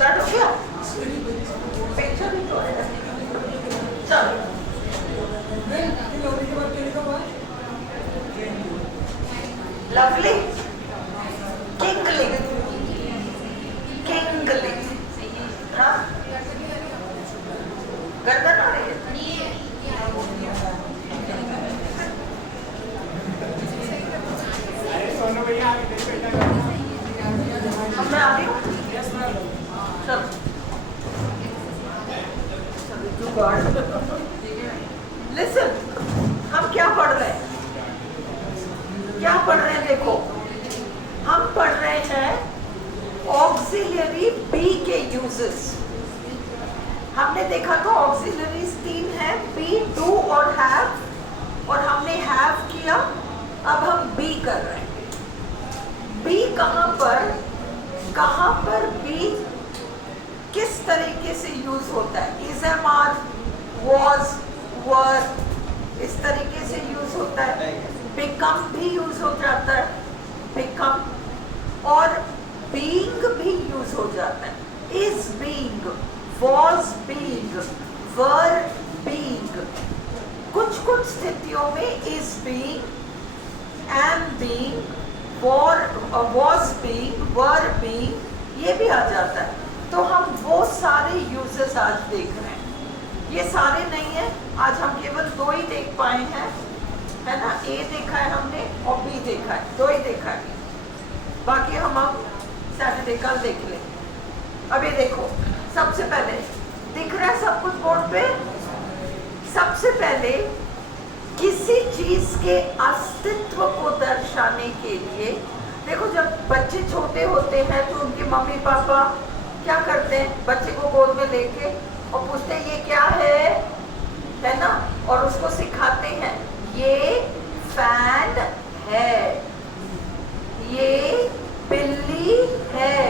Start हो गया? Picture भी तो है। चलो लवली किंगली किंगली, हाँ गर्दन आ रही है। अब मैं आ रही हूँ। लिसन, हम क्या पढ़ रहे हैं? क्या पढ़ रहे हैं? देखो, हम पढ़ रहे हैं ऑक्सिलरी बी के यूजेस। हमने देखा तो ऑक्सिलरीज 3 है, बी, डू और हैव, और हमने हैव किया। अब हम बी कर रहे हैं। बी कहाँ पर बी किस तरीके से यूज होता है? इज, एम, आर, वॉज, वर, इस तरीके से यूज होता है। बिकम भी यूज हो जाता है, बिकम, और बीइंग भी यूज हो जाता है। Is being, was being, were being. कुछ स्थितियों में is being, am being, was being, were being, ये भी आ जाता है। तो हम वो सारे यूजेस आज देख रहे हैं। ये सारे नहीं है, आज हम केवल 2 ही देख पाए हैं, है ना? ए देखा है हमने और बी देखा है, 2 ही देखा है। बाकी हम अब सैटरडे कल देख लें। अब ये देखो, सबसे पहले दिख रहा है सब कुछ बोर्ड पे। सबसे पहले किसी चीज के अस्तित्व को दर्शाने के लिए, देखो जब बच्चे छोटे होते हैं तो उनके मम्मी पापा क्या करते हैं? बच्चे को गोद में लेके और पूछते हैं ये क्या है ना? और उसको सिखाते हैं ये फैन है, ये बिल्ली है,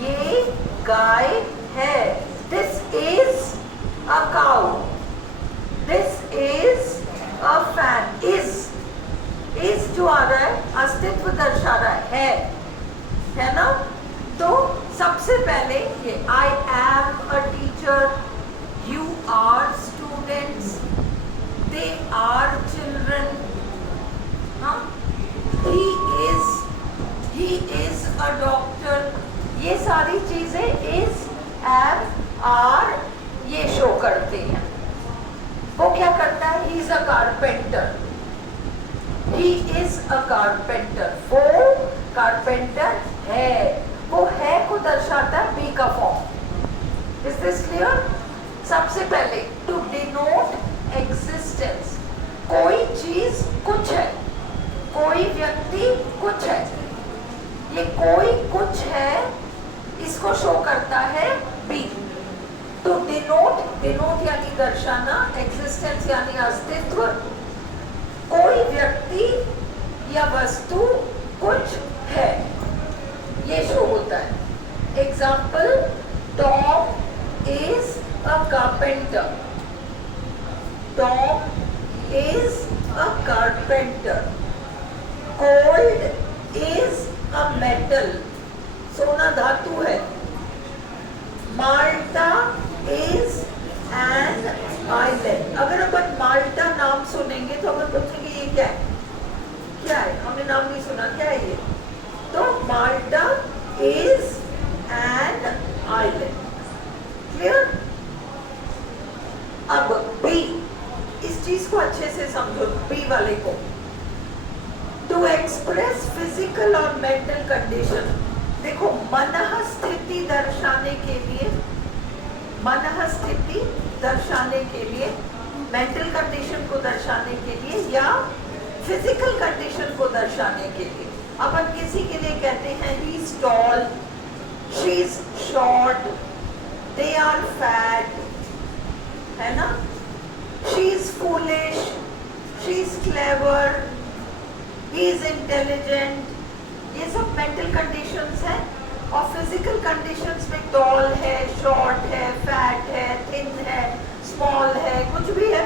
ये गाय है। This is a cow, this is a fan. Is जो आ रहा है अस्तित्व दर्शा रहा है ना? तो सबसे पहले ये I am a teacher, you are students, they are children, he is a doctor. ये सारी चीजें इज, एम, आर ये शो करते हैं। वो क्या करता है? He is a carpenter, he is a carpenter, वो कारपेंटर है। वो है को दर्शाता है बी का फॉर्म। Is this clear? सबसे पहले टू डिनोट एग्जिस्टेंस, कोई चीज कुछ है, कोई व्यक्ति कुछ है। ये कोई कुछ है, इसको शो करता है बी। टू डिनोट, डिनोट यानी दर्शाना, एग्जिस्टेंस यानी अस्तित्व। कोई व्यक्ति या वस्तु कुछ है, ये शो होता है। Example, Tom is a carpenter, Tom is a carpenter. Gold is a metal, सोना धातु है। माल्टा इज एन आइलैंड। अगर अपन माल्टा नाम सुनेंगे तो अपन पूछेंगे ये क्या है? क्या है? हमने नाम नहीं सुना, क्या है ये? तो माल्टा इज एन आइलैंड। क्लियर? अब बी, इस चीज को अच्छे से समझो, बी वाले को। टू एक्सप्रेस फिजिकल और मेंटल कंडीशन, देखो मनः स्थिति दर्शाने के लिए, मनः स्थिति दर्शाने के लिए, मेंटल कंडीशन को दर्शाने के लिए या फिजिकल कंडीशन को दर्शाने के लिए। अपन किसी के लिए कहते हैं he is tall, she is short, they are fat, है ना? She is foolish, she is clever, he is intelligent. ये सब मेंटल कंडीशंस हैं। और फिजिकल कंडीशंस में टॉल है, शॉर्ट है, फैट है, थिन है, स्मॉल है, कुछ भी है,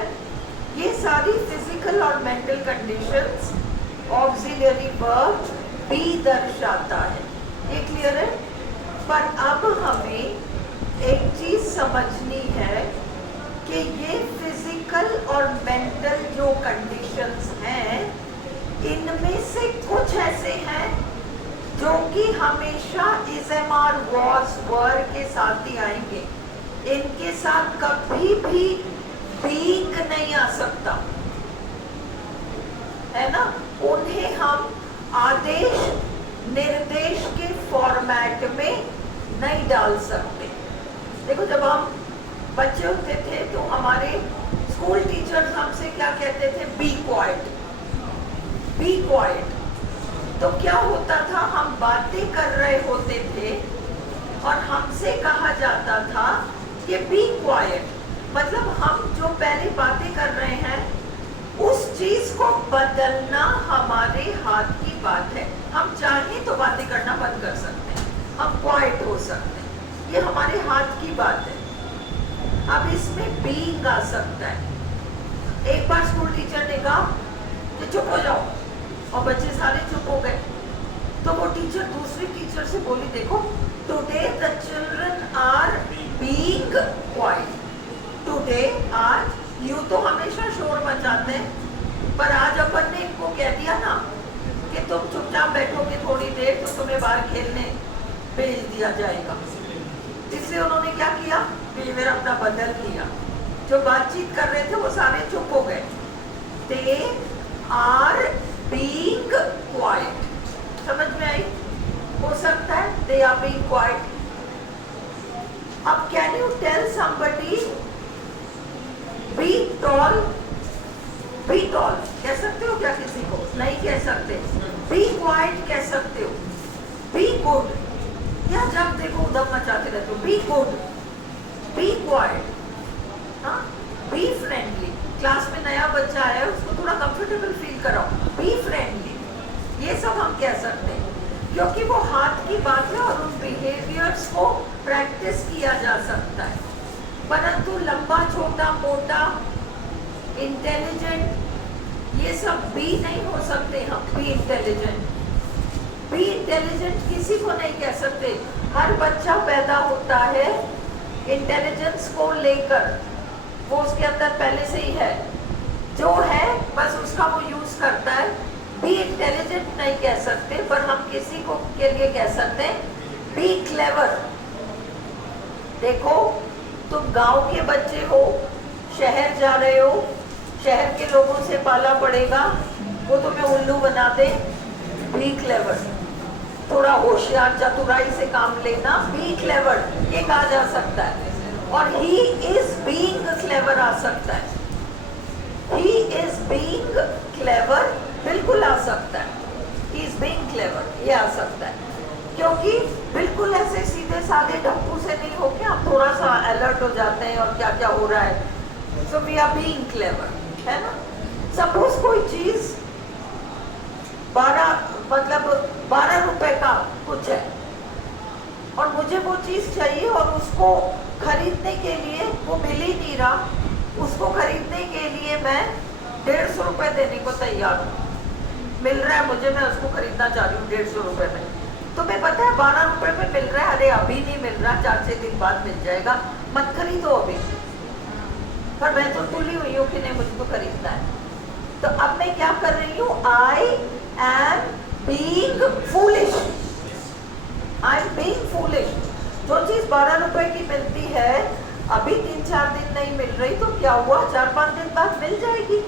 ये सारी फिजिकल और mental conditions auxiliary verb be दर्शाता है। ये क्लियर है? पर अब हमें एक चीज समझनी है कि ये फिजिकल और मेंटल जो कंडीशंस हैं, इनमें से कुछ ऐसे हैं जो कि हमेशा इज़-एम-आर वॉज वर के साथ ही आएंगे। इनके साथ कभी भी बीइंग नहीं आ सकता, है ना। उन्हें हम आदेश निर्देश के फॉर्मेट में नहीं डाल सकते। देखो, जब हम बच्चे होते थे तो हमारे स्कूल टीचर्स हमसे क्या कहते थे? Be quiet, be quiet. तो क्या होता था, हम बातें कर रहे होते थे और हमसे कहा जाता था कि बी क्वाइट, मतलब हम जो पहले बातें कर रहे हैं उस चीज को बदलना हमारे हाथ की बात है। हम चाहें तो बातें करना बंद कर सकते हैं, हम क्वाइट हो सकते हैं, ये हमारे हाथ की बात है। अब इसमें बीइंग आ सकता है। एक बार स्कूल टीचर ने कहा कि चुप हो जाओ, और बच्चे सारे चुप हो गए। तो वो टीचर दूसरी टीचर से बोली, देखो, today the children are being quiet. Today, आज, यूं तो हमेशा शोर मचाते हैं, पर आज अपन ने इनको कह दिया ना कि तुम चुपचाप बैठोगे थोड़ी देर तो तुम्हें बाहर खेलने भेज दिया जाएगा। इसलिए उन्होंने क्या किया, बिहेवियर अपना बदल लिया। जो बातचीत कर रहे थे वो सारे चुप हो गए। They are being quiet. समझ में आई? हो सकता है दे आर बीइंग क्वाइट। अब can you tell somebody be tall? Be tall कह सकते हो क्या किसी को? नहीं कह सकते। बी क्वाइट कह सकते हो। बी गुड, या जब देखो उधम मचाते रहते हो। बी गुड, बी क्वाइट, हाँ, बी फ्रेंडली। क्लास में नया बच्चा आया है, उसको थोड़ा कंफर्टेबल फील कराओ, बी फ्रेंडली। ये सब हम कह सकते हैं क्योंकि वो हाथ की बात है और उन बिहेवियर्स को प्रैक्टिस किया जा सकता है। परंतु लंबा, छोटा, मोटा, इंटेलिजेंट, ये सब बी नहीं हो सकते हम। बी इंटेलिजेंट, बी इंटेलिजेंट किसी को नहीं कह सकते। हर बच्चा पैदा होता है इंटेलिजेंस को लेकर, वो उसके अंदर पहले से ही है, जो है बस उसका वो यूज करता है। बी इंटेलिजेंट नहीं कह सकते, पर हम किसी को के लिए कह सकते हैं बी क्लेवर। देखो, तुम गांव के बच्चे हो, शहर जा रहे हो, शहर के लोगों से पाला पड़ेगा, वो तुम्हें उल्लू बना दे, बी क्लेवर। थोड़ा होशियार, चतुराई से काम लेना, बी क्लेवर, ये कहा जा सकता है। और ही इज बीइंग क्लेवर आ सकता है। ही इज बीइंग क्लेवर बिल्कुल आ सकता है। ही इज बीइंग क्लेवर, ये आ सकता है, क्योंकि बिल्कुल ऐसे सीधे साधे ढप्पू से नहीं होके हम थोड़ा सा अलर्ट हो जाते हैं और क्या क्या हो रहा है। So we are being clever, है ना। सपोज कोई चीज 12 रुपए का कुछ है और मुझे वो चीज चाहिए और उसको खरीदने के लिए वो मिल ही नहीं रहा, उसको खरीदने के लिए मैं 150 रुपए देने को तैयार हूँ। मिल रहा है मुझे, मैं उसको खरीदना चाह रही हूँ 150 रुपए में। तुम्हें पता है 12 रुपए में मिल रहा है, अरे अभी नहीं मिल रहा, 4-6 दिन बाद मिल जाएगा, मत खरीदो अभी। पर मैं तो भूली हुई हूँ कि नहीं, मुझको खरीदना है। तो अब मैं क्या कर रही हूँ? I am being foolish. I am being foolish. जो चीज 12 रुपए की मिलती है, अभी 3-4 दिन नहीं मिल रही, तो क्या हुआ, 4-5 दिन बाद मिल जाएगी।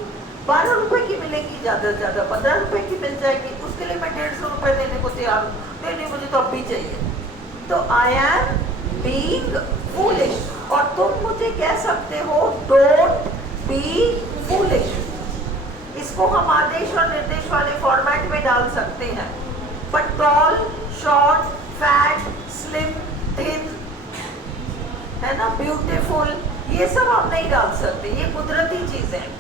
12 रुपए की मिलेगी, ज्यादा से ज्यादा 15 रुपए की मिल जाएगी, उसके लिए मैं 150 रुपए देने को तैयार हूँ। नहीं, मुझे तो अभी चाहिए। तो आई एम बीइंग फूलिश। और तुम मुझे कह सकते हो डोंट बी फूलिश। इसको हम आदेश और निर्देश वाले फॉर्मेट में डाल सकते हैं। पर tall, short, fat, slim, thin, है ना, ब्यूटीफुल, ये सब हम नहीं डाल सकते। ये कुदरती चीजें हैं,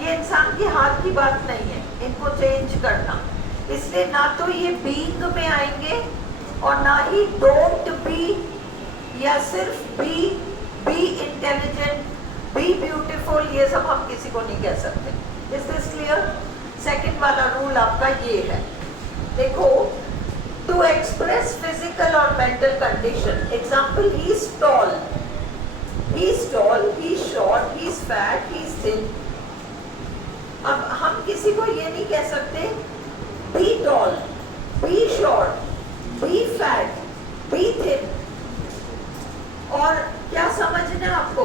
ये इंसान के हाथ की बात नहीं है इनको चेंज करना। इसलिए ना तो ये बीइंग में आएंगे और ना ही डोंट बी या सिर्फ बी इंटेलिजेंट, बी ब्यूटीफुल, ये सब हम किसी को नहीं कह सकते। Is this clear? सेकंड वाला रूल आपका ये है। देखो, to express physical or mental condition. Example, he is tall. He is tall, he is short, he is fat, he is thin. अब हम किसी को ये नहीं कह सकते be tall, be short, be fat, be thin. और क्या समझना आपको?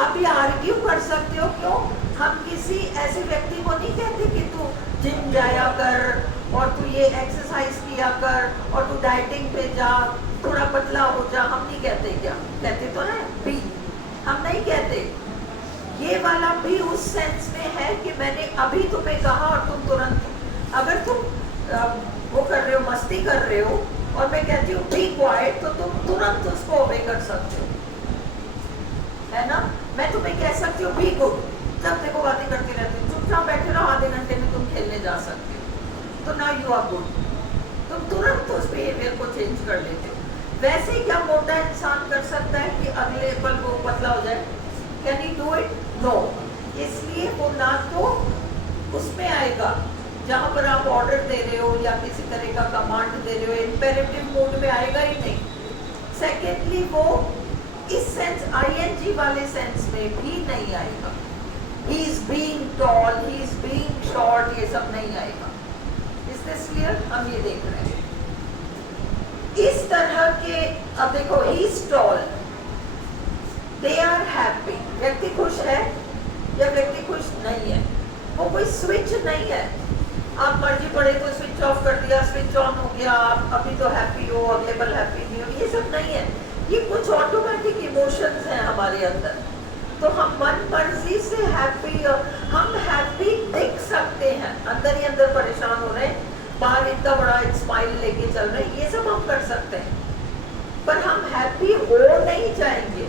आप ये आर्ग्यू कर सकते हो क्यों? हम किसी ऐसे व्यक्ति को नहीं कहते कि तू जिम जाया कर और तू ये एक्सरसाइज किया कर और तू डाइटिंग पे जा, थोड़ा पतला हो जा. हम नहीं कहते क्या? कहते तो है बी. हम नहीं कहते. ये वाला भी उस सेंस में है कि मैंने अभी तुम्हें कहा और तुम तुरंत, अगर तुम वो कर रहे हो, मस्ती कर रहे हो और मैं कहती हूँ बी क्वाइट, तो तुम तुरंत उसको ओबे कर सकते हो, है ना? मैं तुम्हें कह सकती हूँ बी गुड, जब देखो बातें करती रहती हो, चुपचाप बैठे रहो, आधे घंटे में तुम खेलने जा सकते हो, तो नाउ यू आर गुड. तुम तुरंत उस बिहेवियर को चेंज कर लेते हो. वैसे क्या मोटा इंसान कर सकता है कि अगले पल वो पतला हो जाए? Can you do it? No. इसलिए वो ना तो उसमें आएगा जहाँ पर आप ऑर्डर दे रहे हो या किसी तरह का कमांड दे रहे हो, इम्पेरेटिव मोड में आएगा ही नहीं. सेकेंडली वो इस सेंस आईएनजी वाले सेंस में भी नहीं आएगा. He is being tall, he is being short, ये सब नहीं आएगा. Is this clear? हम ये देख रहे हैं इस तरह के. अब देखो, he is tall, they are happy. व्यक्ति खुश है या व्यक्ति खुश नहीं है? वो कोई स्विच नहीं है. आप मर्जी पड़े तो स्विच ऑफ कर दिया, स्विच ऑन हो गया, आप अभी तो हैप्पी हो, अगले पल हैप्पी नहीं हो. ये सब नहीं है. ये कुछ ऑटोमेटिक इमोशंस हैं हमारे अंदर. तो हम मन मर्जी से हैप्पी, हम हैप्पी दिख सकते हैं, अंदर ही अंदर परेशान हो रहे हैं, बाहर इतना बड़ा एक स्माइल लेके चल रहे हैं, ये सब हम कर सकते हैं, पर हम हैप्पी हो नहीं जाएंगे.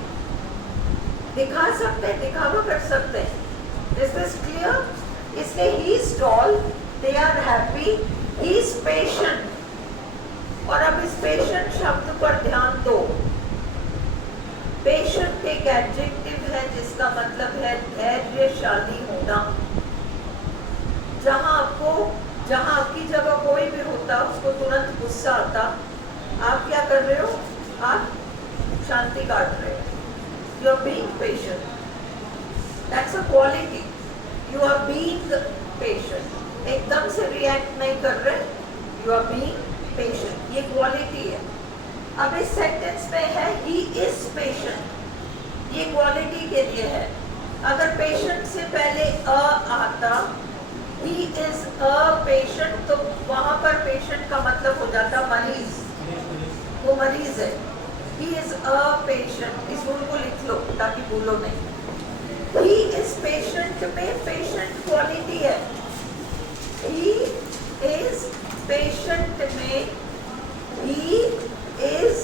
दिखा सकते हैं, दिखावा कर सकते हैं. Is this clear? इसलिए he is tall, they are happy, he is patient. और अब इस patient शब्द पर ध्यान दो. पेशेंट एक एडजेक्टिव है जिसका मतलब है धैर्यशाली होना. जहां आपकी जगह कोई भी होता उसको तुरंत गुस्सा आता, आप क्या कर रहे हो? आप शांति काट रहे हो. You are being patient. That's a quality. You are being patient. एकदम से रिएक्ट नहीं कर रहे, यू आर बीइंग पेशेंट. ये क्वालिटी है. अब इस सेंटेंस में है he is patient, ये क्वालिटी के लिए है. अगर पेशेंट से पहले अ आता, he is a patient, तो वहां पर पेशेंट का मतलब हो जाता मरीज. वो मरीज है. he is a patient. इस रूल को लिख लो ताकि भूलो नहीं. he is patient में पेशेंट क्वालिटी है. he is patient में he is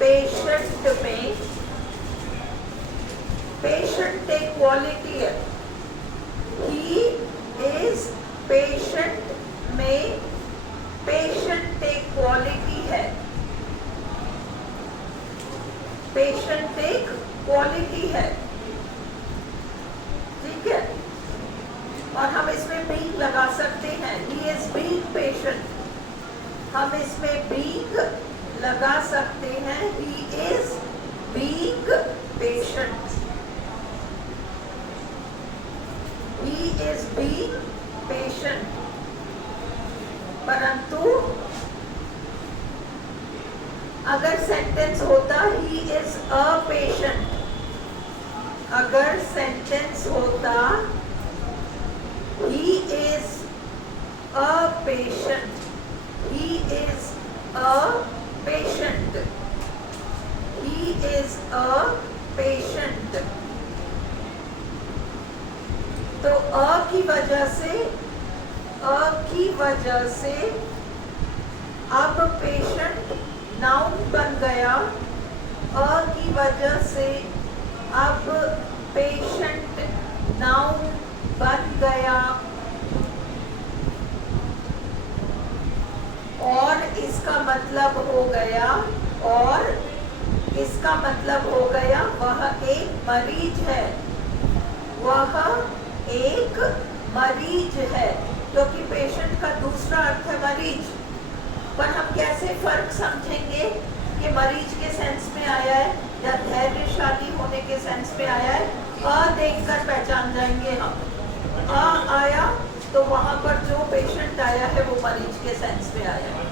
patient में patient एक क्वालिटी है. he is patient में patient एक क्वालिटी है. patient एक क्वालिटी है. ठीक है? और हम इसमें being लगा सकते हैं. he is being patient. हम इसमें being लगा सकते हैं. he is being patient. he is being patient. परंतु अगर सेंटेंस होता he is a patient, अगर सेंटेंस होता he is a patient, he is a patient, he is a patient, तो अ की वजह से अब पेशेंट नाउन बन गया. अ की वजह से अब पेशेंट नाउन बन गया. और इसका मतलब हो गया वह एक मरीज है. वह एक मरीज है, क्योंकि पेशेंट का दूसरा अर्थ है मरीज. पर हम कैसे फर्क समझेंगे कि मरीज के सेंस में आया है या धैर्यशाली होने के सेंस में आया है? देखकर पहचान जाएंगे हम। आया तो वहां पर जो पेशेंट आया है वो मरीज के सेंस में आया है,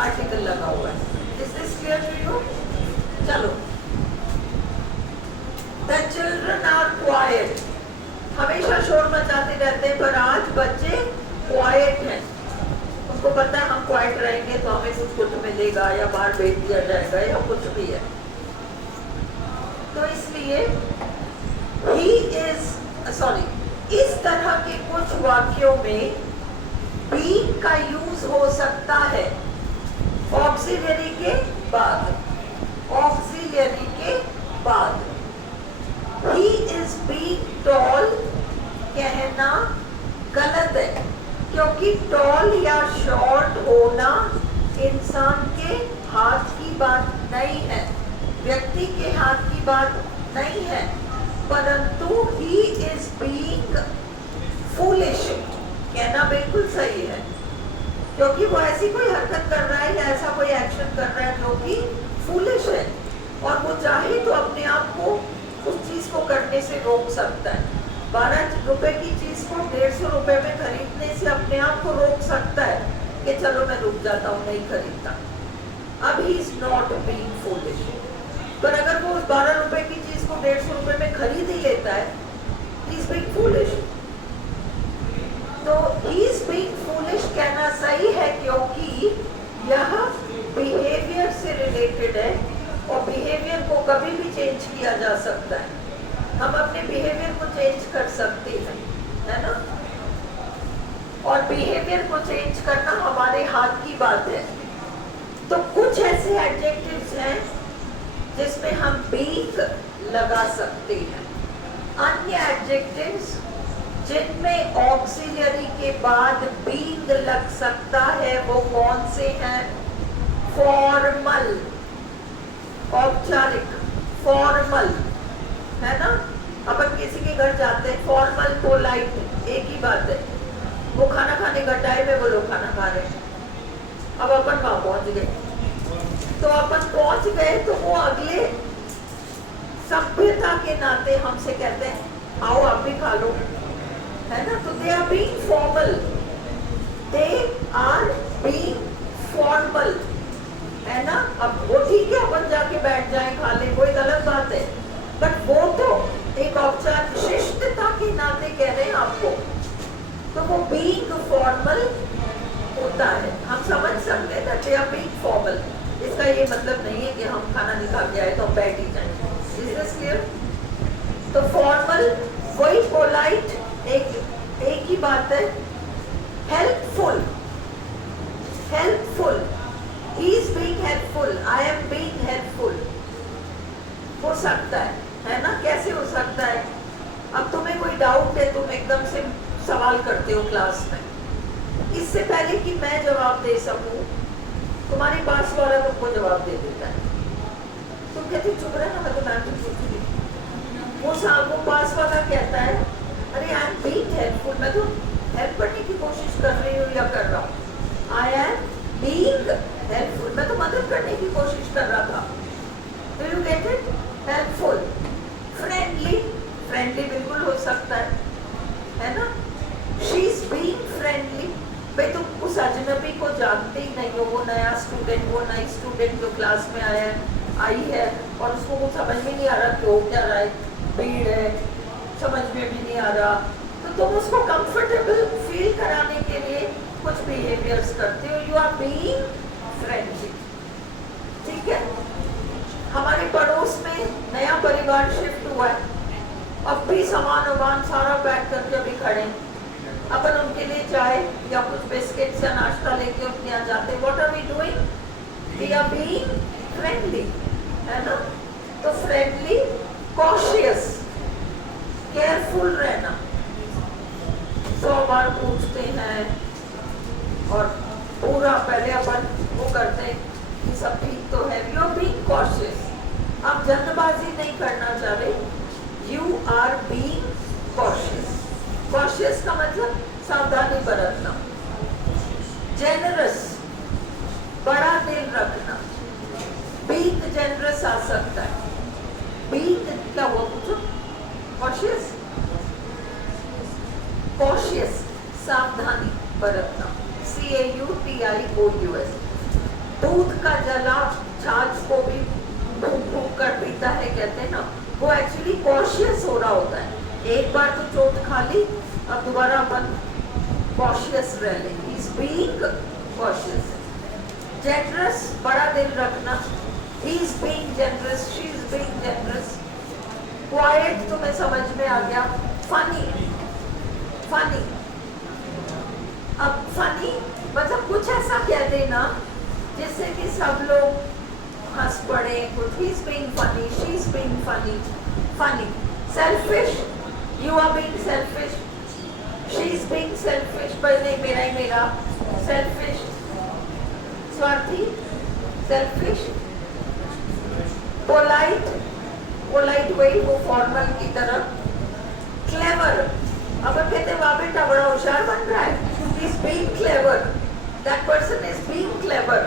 आर्टिकल लगा हुआ है। Is this clear to you? चलो, द चिल्ड्रन आर क्वाइट। हमेशा शोर मचाते रहते हैं, पर आज बच्चे क्वाइट हैं। उनको पता है हम क्वाइट रहेंगे तो हमें कुछ मिलेगा या बाहर भेज दिया जाएगा या कुछ भी है। तो इसलिए ही इज इस तरह के कुछ वाक्यों में बीइंग का यूज हो सकता है ऑक्सिलरी के बाद। ऑक्सिलरी के बाद ही इज बीइंग टॉल कहना गलत है, क्योंकि टॉल या शॉर्ट होना इंसान के हाथ की बात नहीं है, व्यक्ति के हाथ की बात नहीं है, परंतु ही इज बीइंग फूलिश कहना बिल्कुल सही है, क्योंकि वो ऐसी कोई हरकत कर रहा है या ऐसा कोई एक्शन कर रहा है जो कि फूलिश है, और वो चाहे तो अपने आप को उस चीज को करने से रोक सकता है। 12 रुपए की चीज को 150 रुपए में खरीदने से अपने आप को रोक सकता है कि चलो मैं रुक जाता हूँ, नहीं खरीदता। अब he is not being foolish. पर अगर वो उस 12 रुपए की चीज को 150 रुपए में खरीद ही लेता है, ही इज बीइंग फूलिश। तो ही इज बीइंग फूलिश कहना सही है, क्योंकि यह बिहेवियर से रिलेटेड है, और बिहेवियर को कभी भी चेंज किया जा सकता है। हम अपने बिहेवियर को चेंज कर सकते हैं, है ना? और बिहेवियर को चेंज करना हमारे हाथ की बात है। तो कुछ ऐसे एडजेक्टिव्स हैं जिसमें हम बीइंग लगा सकते हैं। अन्य एडजेक्टिव्स जिनमें ऑक्सिलरी के बाद बीइंग लग सकता है वो कौन से हैं? फॉर्मल, औपचारिक, फॉर्मल, है ना? अपन किसी के घर जाते हैं, फॉर्मल पोलाइट एक ही बात है। वो खाना खाने का टाइम है, वो लोग खाना खा रहे हैं, अब अपन वहां पहुंच गए, तो अपन पहुंच गए तो वो अगले सभ्यता के नाते हमसे कहते हैं आओ आप भी खा लो, है ना? तो they are being formal, they are being formal, है ना? अब वो ठीक है अपन जाके बैठ जाए खा ले, कोई गलत बात है, बट वो तो एक औपचारिक शिष्टता के नाते कह रहे हैं आपको, तो वो बीइंग फॉर्मल होता है। हम समझ सकते हैं ना दे आर बीइंग फॉर्मल, इसका ये मतलब नहीं है कि हम खाना नहीं खा के आए तो हम बैठ ही जाए। Is this clear? तो फॉर्मल वही पोलाइट एक ही बात है। Helpful, helpful, he is being helpful, I am being helpful हो सकता है ना? कैसे हो सकता है? अब तुम्हें कोई डाउट है, तुम एकदम से सवाल करते हो क्लास में, इससे पहले कि मैं जवाब दे सकूं तुम्हारे पास वाला तुमको जवाब दे देता है, तुम कहते चुप रहे ना, मैं तो मैम से पूछूंगी। वो पास वाला कहता है अरे आई एम बीइंग हेल्पफुल, मैं तो हेल्प करने की कोशिश कर रही हूँ या कर रहा हूँ। आई एम बीइंग हेल्पफुल, मैं तो मदद करने की कोशिश कर रहा था। Do you get it? Helpful. Friendly, friendly बिल्कुल हो सकता है ना? शी इज बीइंग फ्रेंडली, भाई तुम उस अजनबी को जानते ही नहीं हो, वो नया स्टूडेंट, वो नई स्टूडेंट जो क्लास में आई है और उसको कुछ समझ में नहीं आ रहा कि हो क्या रहा है, भीड़ है, समझ में भी नहीं आ रहा, तो तुम उसको कंफर्टेबल फील कराने के लिए कुछ बिहेवियर्स करते हो। यू आर बीइंग फ्रेंडली, ठीक है? हमारे पड़ोस में नया परिवार शिफ्ट हुआ है, अब भी सामान वामान सारा पैक करके अभी खड़े हैं, अपन उनके लिए चाय या कुछ बिस्किट या नाश्ता लेके उनके यहाँ जाते हैं। What are we doing? We are being friendly, है ना? तो फ्रेंडली, कॉशियस, केयरफुल रहना, 100 बार पूछते हैं और पूरा पहले अपन वो करते हैं कि सब ठीक तो है। यू आर बीइंग कॉशियस, आप जल्दबाजी नहीं करना चाह रहे, you are being cautious. Cautious का मतलब सावधानी बरतना। जेनरस, बड़ा दिल रखना, बीइंग जनरस आ सकता है। बीइंग क्या हुआ पूछो? कॉशियस, कॉशियस सावधानी बरतना, CAUTIOUS। दूध का जला छाछ को भी फूक कर पीता है कहते हैं ना, वो एक्चुअली कॉशियस हो रहा होता है। एक बार तो चोट खा ली, अब दोबारा अपन कॉशियस रह ले। He is being cautious। Generous बड़ा दिल रखना, he is being generous, she is being generous। Quiet तुम्हें समझ में आ गया। Funny, funny। अब funny मतलब कुछ ऐसा कह देना जिससे कि सब लोग हंस पड़े। कुछ he is being funny, she is being funny, funny। Selfish, you are being selfish, she is being selfish, पर नहीं मेरा ही मेरा, selfish। स्वार्थी, selfish। Polite, polite वही वो फॉर्मल की तरह। Clever, अब कहते हैं वाह बेटा बड़ा होशियार बन रहा है, he is being clever, that person is being clever।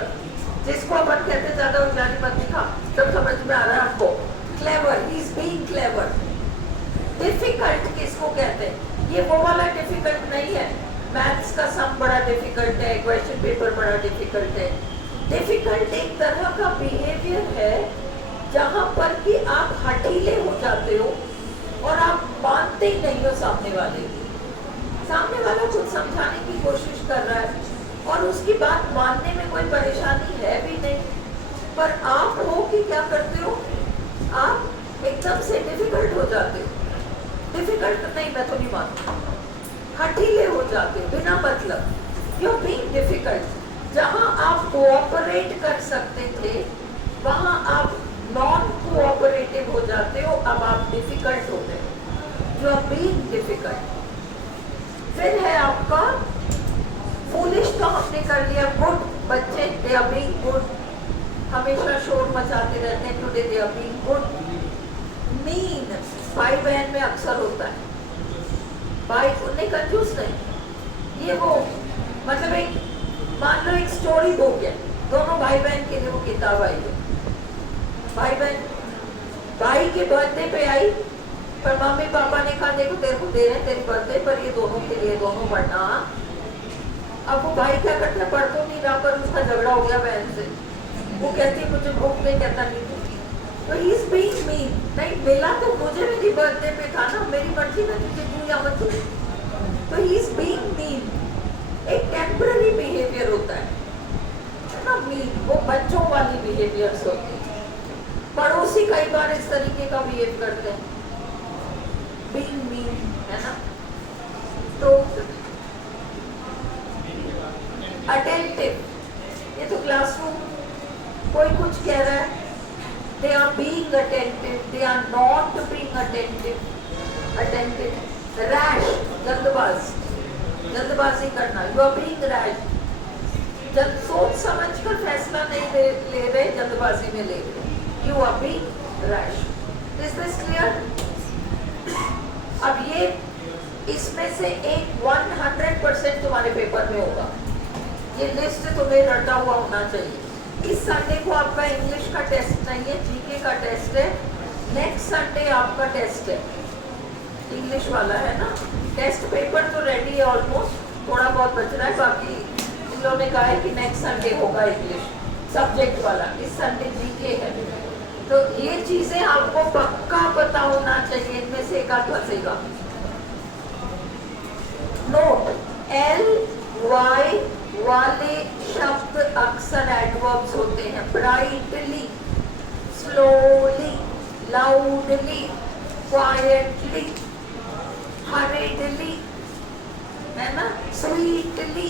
जिसको अपन कहते हैं ज्यादा होशियारी मत दिखा, सब समझ में आ रहा है आपको। Clever, he is being clever। Difficult किसको कहते हैं? ये वो वाला डिफिकल्ट नहीं है, मैथ्स का सम बड़ा डिफिकल्ट है, क्वेश्चन पेपर बड़ा डिफिकल्ट है। डिफिकल्ट एक तरह का बिहेवियर है जहाँ पर कि आप हठीले हो जाते हो और आप मानते ही नहीं हो सामने वाले की। सामने वाला कुछ समझाने की कोशिश कर रहा है और उसकी बात मानने में कोई परेशानी है भी नहीं, पर आप हो कि क्या करते हो, आप एकदम से डिफिकल्ट हो जाते हो। डिफिकल्ट नहीं, मैं तो नहीं मानती, हठीले हो जाते हो बिना मतलब। यू बीइंग डिफिकल्ट, जहां आप कोऑपरेट कर सकते थे वहां आप नॉन कोऑपरेटिव हो जाते हो, अब आप डिफिकल्ट हो गए। You are being difficult. फिर है आपका फूलिश, तो हमने कर लिया। गुड, बच्चे दे आर बीइंग गुड, हमेशा शोर मचाते रहते हैं, today they are being good. Mean, भाई बहन में अक्सर होता है, भाई उन्हें कंजूस नहीं, ये वो मतलब एक मान लो एक स्टोरी बुक है, दोनों भाई बहन के लिए वो किताब आई है। भाई बहन, भाई के बर्थडे पे आई, पर मम्मी पापा ने कहा देखो तेरे को दे रहे हैं तेरी बर्थडे पर, ये दोनों के लिए, दोनों पढ़ना। अब वो भाई क्या करता है, पढ़ तो नहीं रहा पर उसका झगड़ा हो गया बहन से, वो कहती है मुझे बुक नहीं, कहता नहीं दूंगी। तो ही इज बीइंग मीन, नहीं मिला तो मुझे मेरी बर्थडे पे था ना, मेरी मर्जी में तुझे दूं या मत दूं। तो ही इज बीइंग मीन, एक टेम्पररी बिहेवियर होता है ना मीन, वो बच्चों वाली बिहेवियर्स होती है। पड़ोसी कई बार इस तरीके का बिहेव करते हैं, बीइंग मीन, है ना। तो अटेंटिव, ये तो क्लासरूम कोई कुछ कह रहा है, they are being attentive, they are not being attentive, attentive। rash, जल्दबाज, जल्दबाजी करना, you are being rash, जब सोच समझ कर फैसला नहीं ले रहे, जल्दबाजी में ले रहे, you are being rash। is this clear? अब ये इसमें से एक 100% तुम्हारे पेपर में होगा, ये लिस्ट तुम्हें रटा हुआ होना चाहिए। इस संडे को आपका इंग्लिश का टेस्ट नहीं है, जीके का टेस्ट है। नेक्स्ट संडे आपका टेस्ट है, इंग्लिश वाला है ना। टेस्ट पेपर तो रेडी है ऑलमोस्ट, थोड़ा बहुत बच रहा है, बाकी इन लोगों ने कहा है कि नेक्स्ट संडे होगा इंग्लिश सब्जेक्ट वाला, इस संडे जीके है। तो ये चीजें आपको पक्का पता होना चाहिए, इनमें से एक आध फंसेगा। नोट, LY वाले शब्द अक्सर एडवर्ब्स होते हैं। ब्राइटली, स्लोली, लाउडली, क्वाइटली, हरिडली, है ना, स्वीटली।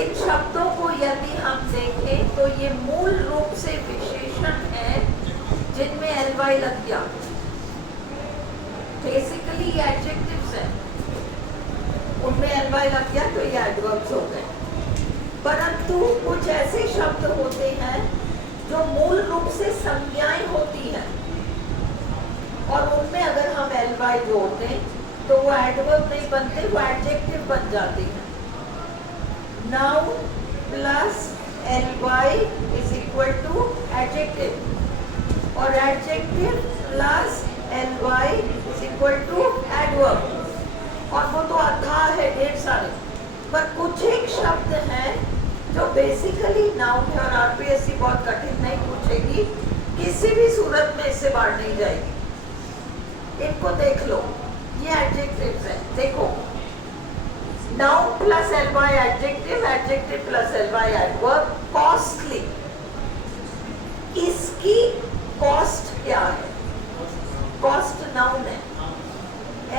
इन शब्दों को यदि हम देखें तो ये मूल रूप से विशेषण है जिनमें LY लग गया। बेसिकली ये एडजेक्टिव्स हैं, उनमें LY लग गया तो ये एडवर्ब्स हो गए। परंतु कुछ ऐसे शब्द होते हैं जो मूल रूप से संज्ञाएं होती हैं और उनमें अगर हम LY जोड़ते तो वो एडवर्ब नहीं बनते, वो एडजेक्टिव बन जाते हैं। Noun plus ly is equal to adjective और adjective plus ly is equal to adverb। और वो तो अथाह है ढेर सारे, पर कुछ एक शब्द हैं जो बेसिकली नाउन है और आरपीएससी बहुत कठिन नहीं पूछेगी, किसी भी सूरत में इससे बाहर नहीं जाएगी। इनको देख लो, ये एडजेक्टिव्स हैं। देखो, noun plus ly adjective, adjective plus ly adverb. Costly, इसकी कॉस्ट क्या है? कॉस्ट नाउन है,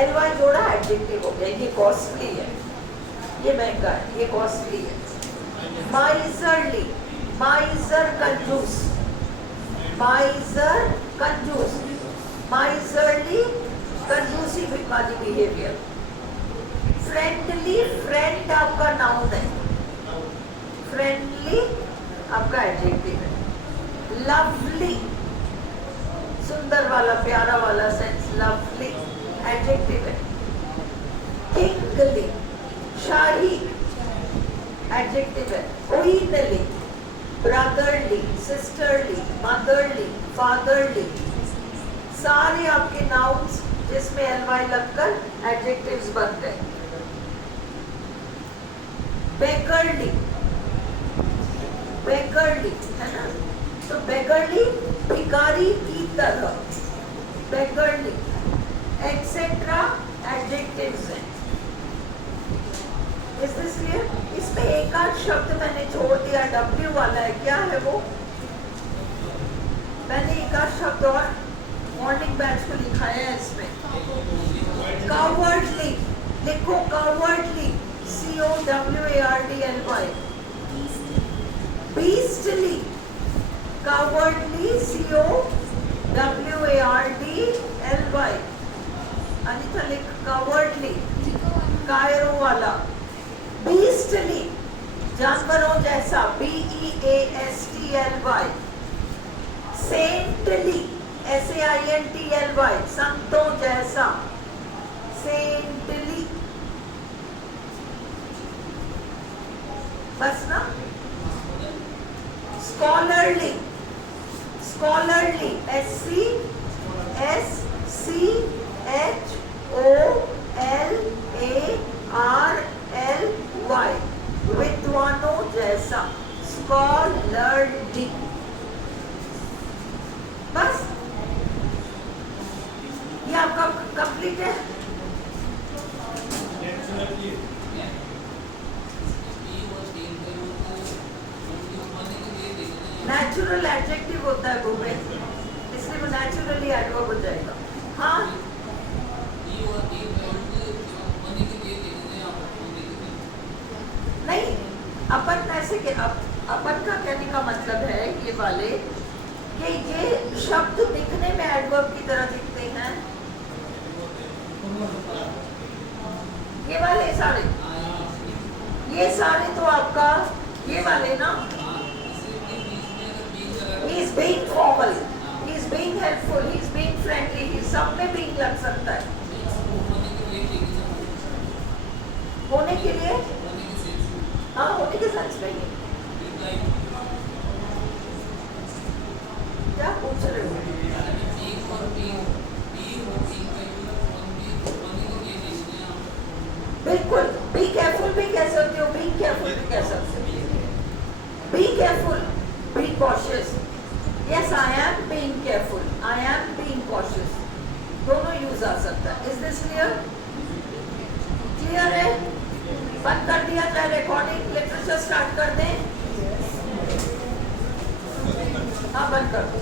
ly जोड़ा एडजेक्टिव हो गया, ये कॉस्टली है, ये महंगा है, ये कॉस्टली है। माइजरली, माइजर कंजूस, माइजर कंजूस, माइजरली कंजूसी वाली बिहेवियर। फ्रेंडली, फ्रेंड आपका नाउन है, फ्रेंडली आपका एडजेक्टिव है। लवली, सुंदर वाला, प्यारा वाला सेंस, लवली एडजेक्टिव है। किंगली, शाही एडजेक्टिव है। क्वीनली, ब्रदरली, सिस्टरली, मदरली, फादरली, सारे आपके नाउन्स जिसमें ly लगकर एडजेक्टिव्स बन गए। बेगरली, बेगरली है ना, तो बेगरली भिखारी की तरह, बेगरली एक्सेट्रा एडजेक्टिव्स हैं। Is this clear? इसमें एक आध शब्द मैंने छोड़ दिया, W वाला है, क्या है वो? मैंने एक आध शब्द और मॉर्निंग बैच को लिखाया है इसमें। कावर्डली लिखो, cowardly, COWARDLY। Beastly, cowardly, COWARDLY। Anita लिख कावर्डली, कायरो वाला। बीस्टली, जानवरों जैसा, BEASTLY। सेंटली, SAINTLY, संतों जैसा, सेंटली। बस ना? स्कॉलरली, स्कॉलरली, SCHOLARLY, विद्वानों जैसा, स्कॉलरली। बस ये आपका कंप्लीट है। नेचुरल एडजेक्टिव होता है वो में, इसलिए वो नेचुरली एडवर्ब हो जाएगा। हाँ, नहीं, अपन ऐसे के अपन का कहने का मतलब है ये वाले कि ये शब्द दिखने में एडवर्ब की तरह दिखते हैं, ये वाले सारे, ये सारे तो आपका ये वाले ना, he is being formal, he is being helpful, he is being friendly, he सब में being लग सकता है। होने के लिए, हाँ, होने के सेंस में ही। क्या पूछ रहे हो? बिल्कुल, बी केयरफुल भी कह सकते हो, बी केयरफुल भी कह सकते हो। Be careful, be cautious. Yes, I am being careful, I am being cautious, दोनों यूज आ सकता है। Is this clear? क्लियर है? बंद कर दिया जाए रिकॉर्डिंग, लिटरेचर स्टार्ट कर दें। हाँ, बंद कर दो।